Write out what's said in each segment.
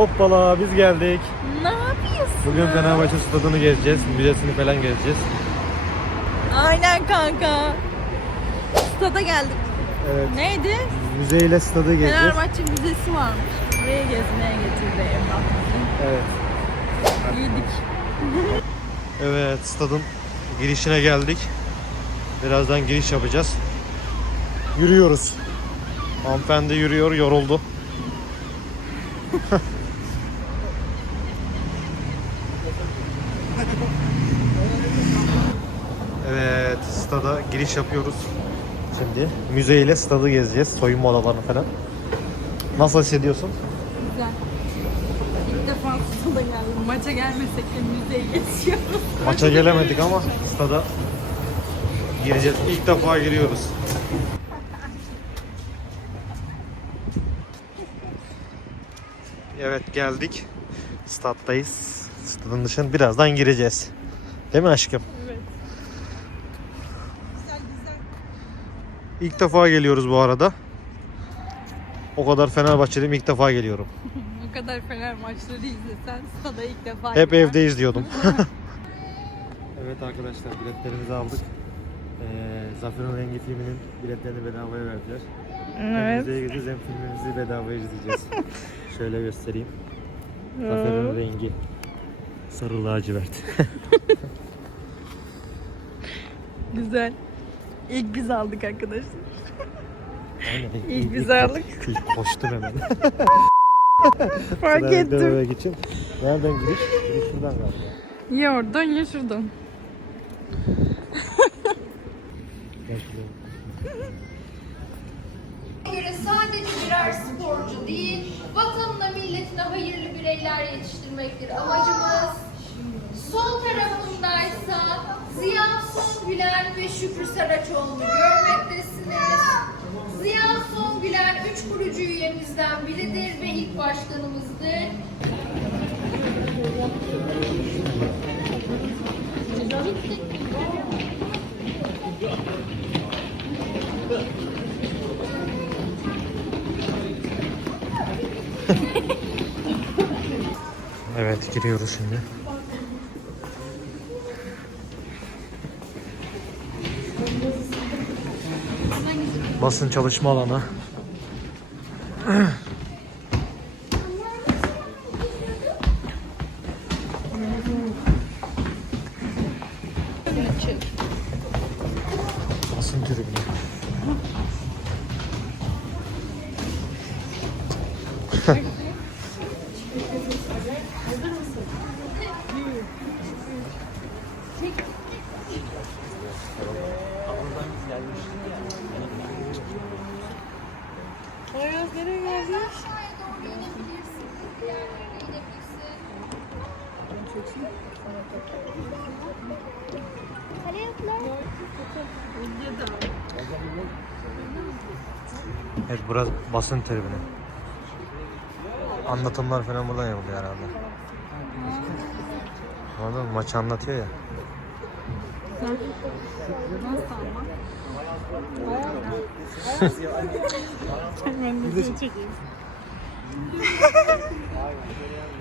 Hoppala biz geldik. Ne yapıyorsun? Bugün Fenerbahçe stadını gezeceğiz. Müzesini falan gezeceğiz. Aynen kanka. Stada geldik. Evet. Neydi? Müzeyle stadı gezeceğiz. Fenerbahçe Müzesi varmış. Buraya gezmeye getirdi Emrah. Evet. Yedik. Evet stadın girişine geldik. Birazdan giriş yapacağız. Yürüyoruz. Hanımefendi yürüyor, yoruldu. evet, stada giriş yapıyoruz. Şimdi müzeyle stadı gezeceğiz. Soyunma odalarını falan. Nasıl hissediyorsun? Güzel. İlk defa stada geldim. Maça gelmesek de müzeye geçiyoruz. Maça gelemedik ama stada gireceğiz. İlk defa giriyoruz. Evet geldik. Staddayız. Stadın dışına birazdan gireceğiz. Değil mi aşkım? Evet. Güzel güzel. İlk defa geliyoruz bu arada. O kadar Fenerbahçeliyim ilk defa geliyorum. Bu kadar Fener maçları izlesen stada ilk defa Hep gider. evde izliyordum. evet arkadaşlar biletlerimizi aldık. Ee, Zafer'in Rengi filminin biletlerini bedavaya verdiler. Hem Evet. müzeye gideceğiz hem filmimizi bedavaya izleyeceğiz. Şöyle göstereyim. Zafer'in rengi sarı lacivert. Güzel. İlk biz aldık arkadaşlar. Aynen. İlk biz aldık. İlk koştum hemen. Fark ettim. dövmek için. Nereden giriş? Giriş şuradan galiba. Ya oradan ya şuradan. Göre sadece birer sporcu değil, vatanına milletine hayırlı bireyler yetiştirmektir amacımız. Sol tarafımdaysa Ziya Songülen ve Şükrü Saraçoğlu'nu görmektesiniz. Ziya Songülen üç kurucu üyemizden biridir ve ilk başkanımızdır. Evet giriyoruz şimdi. Basın çalışma alanı. Evet burası basın tribünü. Anlatımlar falan buradan yapılıyor herhalde. Anladın mı? Maçı anlatıyor ya.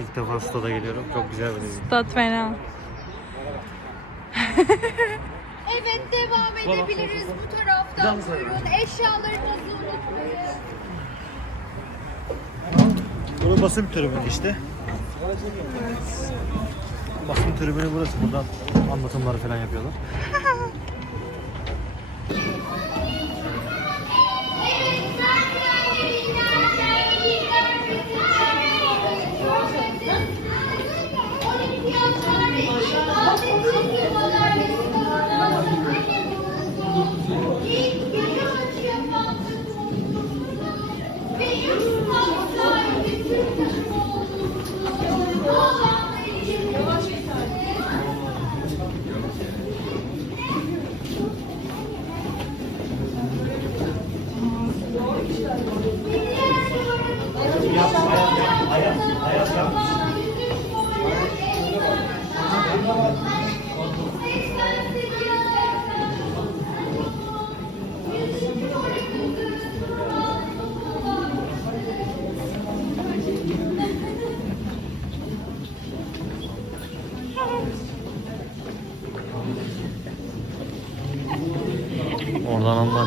İlk defa stada geliyorum. Çok güzel bir deneyim. Stat fena. Evet devam edebiliriz bu taraftan. Buyurun eşyalarınızı Basın tribünü işte. Basın tribünü burası. Buradan anlatımları falan yapıyorlar.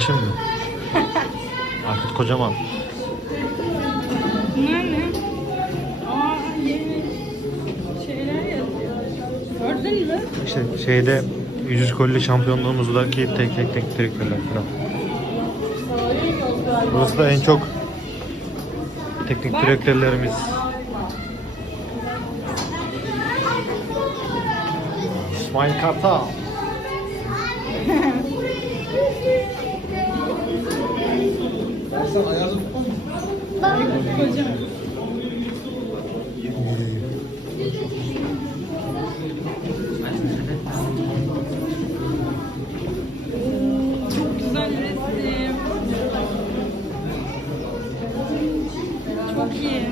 Çim mi? Aykut kocaman. Bunlar ne? Aa yeni şeyler yazıyor. Gördün mü? İşte şeyde yüzüz kolli şampiyonluğumuzdaki tek tek tek direktörler falan. Burası da en çok teknik direktörlerimiz. İsmail Kartal. Kocaman. Çok güzel resim. Çok iyi.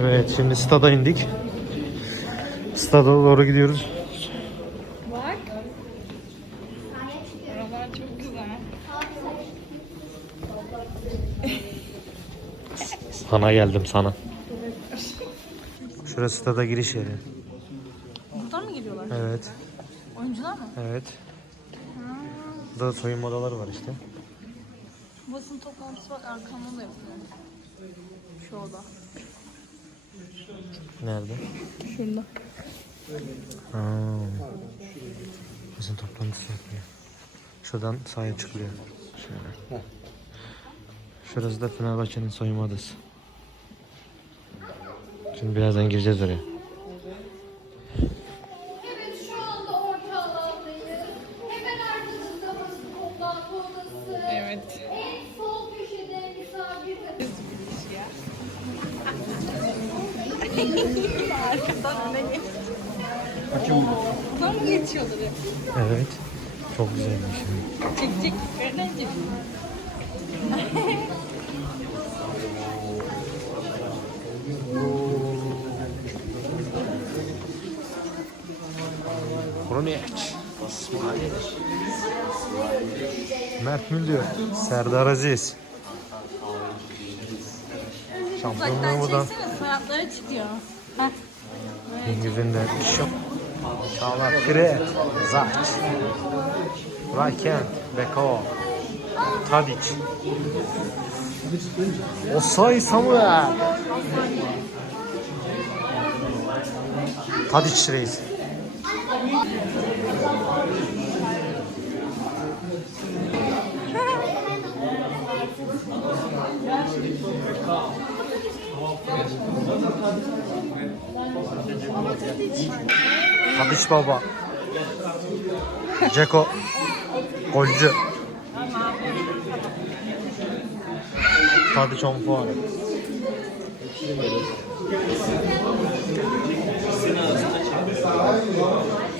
Evet şimdi stada indik. Stada doğru gidiyoruz. Bak. Oralar çok güzel. Sana geldim sana. Şurası stada giriş yeri. Buradan mı geliyorlar? Evet. Oyuncular mı? Evet. Burada soyunma odaları var işte. Basın toplantısı var arkamda da yapıyor. Şu oda. Nerede? Şurada. Ha. Basın toplantısı yapıyor. Şuradan sahaya çıkılıyor. Şöyle. Şurası da Fenerbahçe'nin soyunma odası. Şimdi birazdan gireceğiz oraya. Evet şu anda orta alandayız. Hemen ardımızda basın toplantı odası. Evet. En sol köşede misafir Arkadan öne geç. Buradan mı geçiyorlar hep? Evet. Çok güzelmiş. Çek çek. Öğrenci. İsmail. Mert Müldür. Serdar Aziz. Şampiyonluğu buradan. soyadları çıkıyor. Dengizinden Şok. Çağlar Kire. Zaç. Raken. Beko. Tadic. Osay Samuel. Tadic reis. Tadic baba. Ceko. Golcü. Tadic on puan.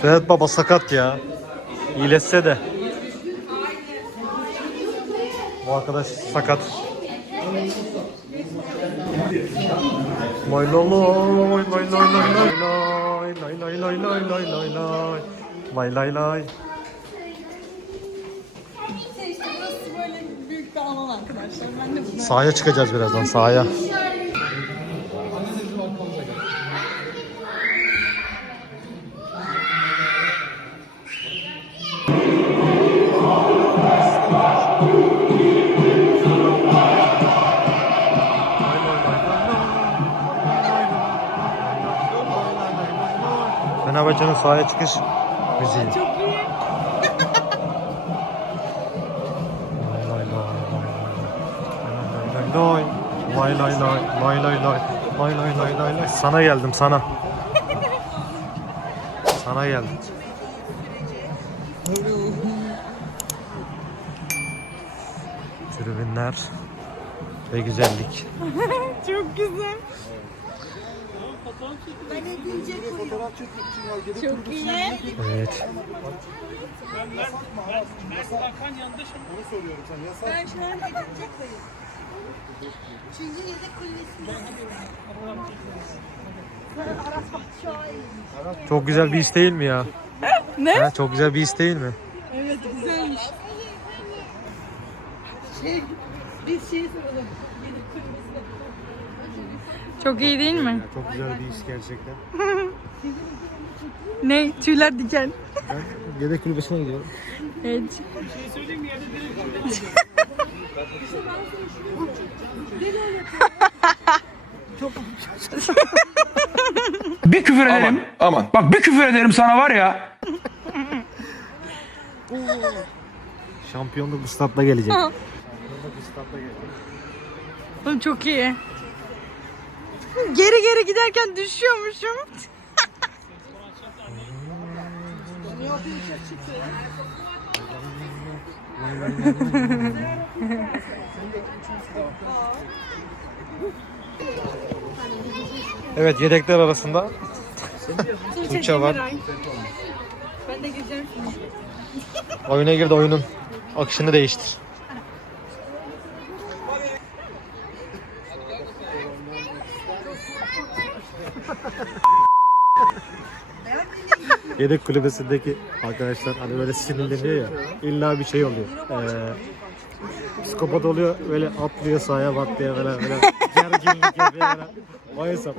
Ferhat baba sakat ya. İyileşse de. Bu arkadaş sakat. Lay lay lay lay lay lay lay lay lay lay lay lay lay lay Sahaya çıkacağız birazdan sahaya. Fenerbahçe'nin sahaya çıkış müziği. çok iyi. Lay lay lay lay lay lay lay lay lay lay lay lay sana geldim sana sana geldim tribünler ve güzellik Çok güzel. Çok iyi. evet. Ben şu an. Çünkü yedek kulübesinden çok güzel bir iş değil mi ya? Ne? Ha, çok güzel bir iş değil mi? Evet güzelmiş. Şey, biz şey soralım. Çok iyi değil mi? çok güzel bir iş gerçekten Ne? Tüyler diken. Ben yedek kulübesine gidiyorum. Evet. Bir küfür ederim. Aman. Bak bir küfür ederim sana var ya. Şampiyonluk bu statta gelecek. Şampiyonluk bu statta gelecek. Oğlum çok iyi. Geri geri giderken düşüyormuşum. Evet yedekler arasında Tuğçe var. Ben de gireceğim. Oyuna girdi oyunun akışını değiştir. Yedek kulübesindeki arkadaşlar hani böyle sinirleniyor ya illa bir şey oluyor. Ee, psikopat oluyor böyle atlıyor sahaya batlıyor böyle böyle gerginlik yapıyor böyle. O hesap.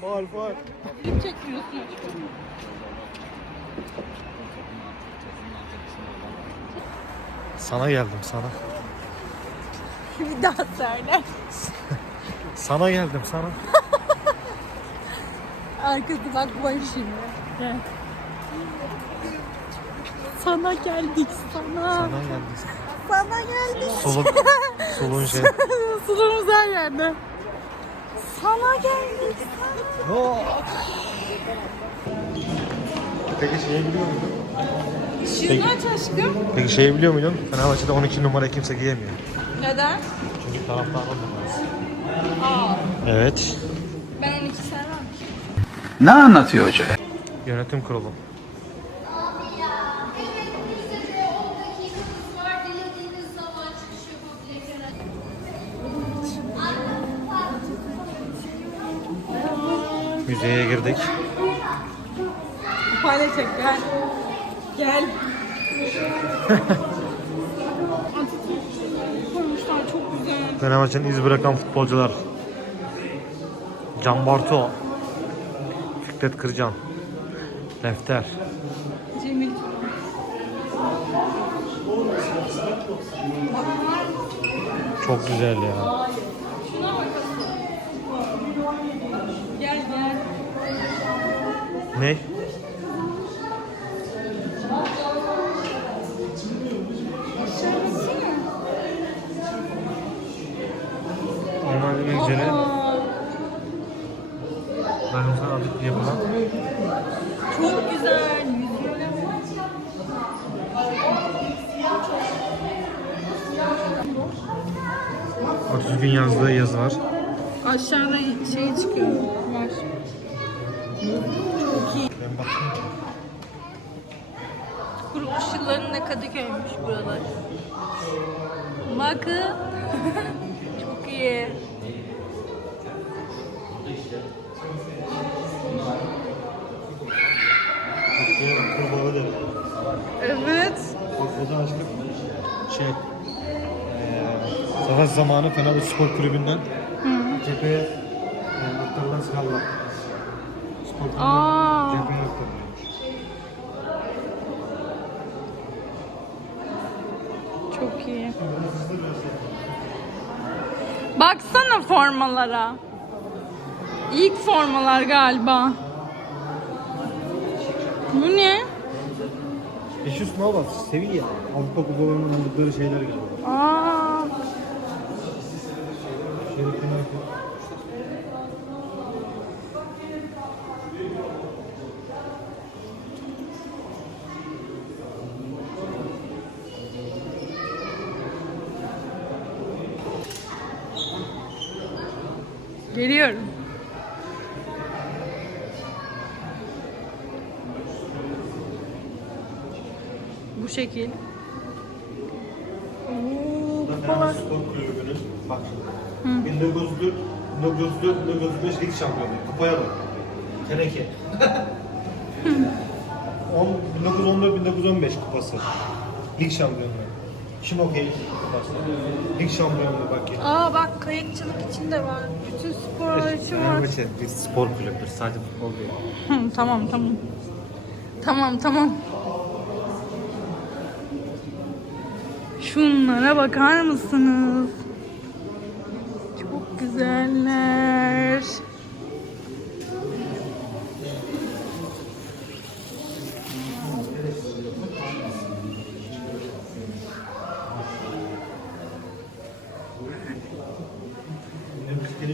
Faal faal. Sana geldim sana. Bir daha söyle. Sana geldim sana. Arkası bak bak şimdi. Gel. Sana geldik sana. Sana geldim. Sana geldik. Solun, solun şey. Sulumuz her yerde. Sana geldik sana. Peki şeyi biliyor muydun? Şimdi aç aşkım. Peki şeyi biliyor muydun? Fenerbahçe'de 12 numara kimse giyemiyor. Neden? Çünkü taraftarın numarası. Aa, Evet. ben 12 sevmem. Ne anlatıyor hoca? Yönetim kurulu. Müzeye girdik. Paylaş çek gel. Gel. Koymuşlar çok güzel. Fenerbahçe'nin iz bırakan futbolcular. Can Bartu. Fikret Kırcan. Lefter. Cemil. Çok güzel ya. Gel gel. Ne? Onlar üzere Aa, dayanışan adık yapılan çok güzel. 30 gün yazdığı yazı var. Aşağıda şey çıkıyor. 60 yıllarında Kadıköy'müş buralar. Bakın. Çok iyi. Evet. Korkudan açtık. Şey. Savaş zamanı Fenerbahçe Spor Kulübü'nden cepheye muhtarlar silahla. Spor Kulübü'nden. Baksana formalara. İlk formalar galiba. Bu ne? Jesus Navas, Sevilla. Avrupa Kupalarının aldıkları şeyler galiba. Aa, şekil. Oo, kupalar. Fenerbahçe Spor Kulübü'nün bak şimdi. 1904 1904 1905 lig şampiyonu. Kupaya bak. Teneke. 10 1914 1915 kupası. Lig şampiyonluğu. Şimokey kupası. Lig şampiyonluğu bak ya. Aa bak kayıkçılık için de var. Bütün spor aletçi var. Fenerbahçe bir spor kulübüdür. Sadece futbol değil. Hı, tamam tamam. Tamam tamam. Şunlara bakar mısınız? Çok güzeller.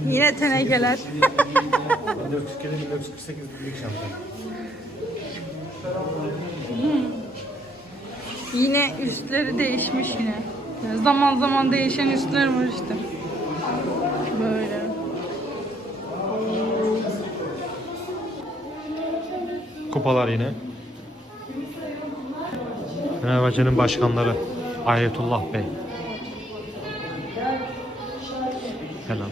Yine tenekeler. Ben de Türkiye'de 1948 lig şampiyonu. Yine üstleri değişmiş yine. Zaman zaman değişen üstler var işte. Böyle. Kupalar yine. Fenerbahçe'nin başkanları Ayetullah Bey. Falan.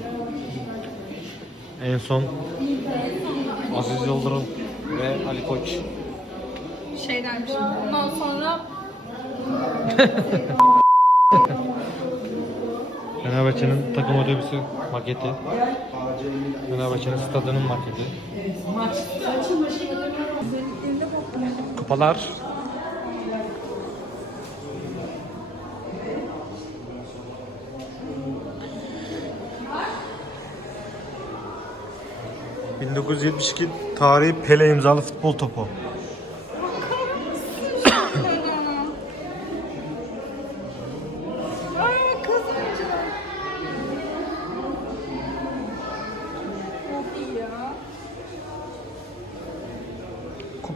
En son Aziz Yıldırım ve Ali Koç. Şey dermişim. Ondan sonra Fenerbahçe'nin takım otobüsü maketi. Fenerbahçe'nin stadının maketi. Kupalar. ...1972 tarihi Pele imzalı futbol topu.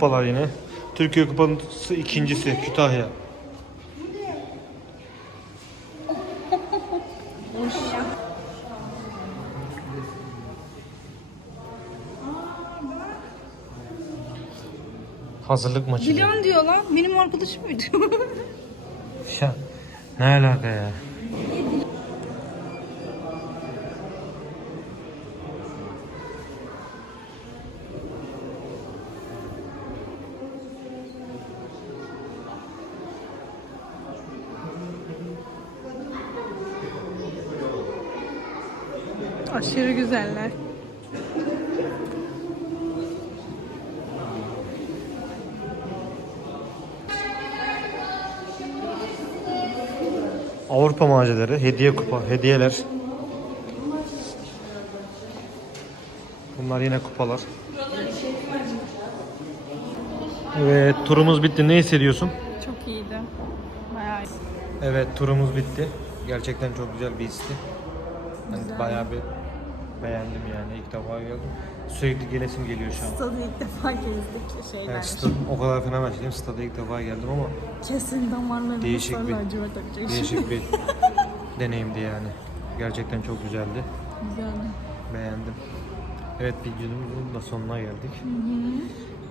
Kupalar yine. Türkiye Kupası ikincisi Kütahya. Hazırlık maçı. Dilan diyor lan. Benim arkadaşım mıydı? Ya, ne alaka ya? Avrupa maceleri, hediye kupa, hediyeler. Bunlar yine kupalar. Evet, turumuz bitti. Ne hissediyorsun? Çok iyiydi. Bayağı iyi. Evet, turumuz bitti. Gerçekten çok güzel bir histi. Ben bayağı bir beğendim yani. İlk defa geldim. Sürekli gelesim geliyor şu an. Stadı ilk defa gezdik şeyler. Evet, stad, o kadar fena başlayayım. Stada ilk defa geldim ama Kesin damarlarına Değişik sarı bir- lacivert akacak. değişik bir deneyimdi yani. Gerçekten çok güzeldi. Güzeldi. Beğendim. Evet videomuzun da sonuna geldik.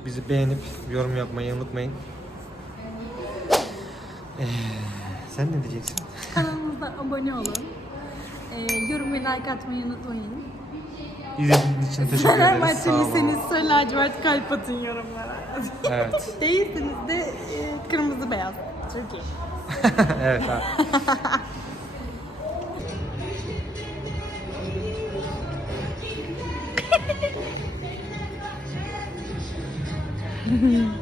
Bizi beğenip yorum yapmayı unutmayın. Ee, sen ne diyeceksin? Kanalımıza abone olun. Ee, yorum ve like atmayı unutmayın. İzlediğiniz için teşekkür ederiz. Sağ Fenerbahçeliyseniz olun. sarı lacivert kalp atın yorumlara. Evet. Değilseniz de e, kırmızı beyaz. Çok iyi. evet abi.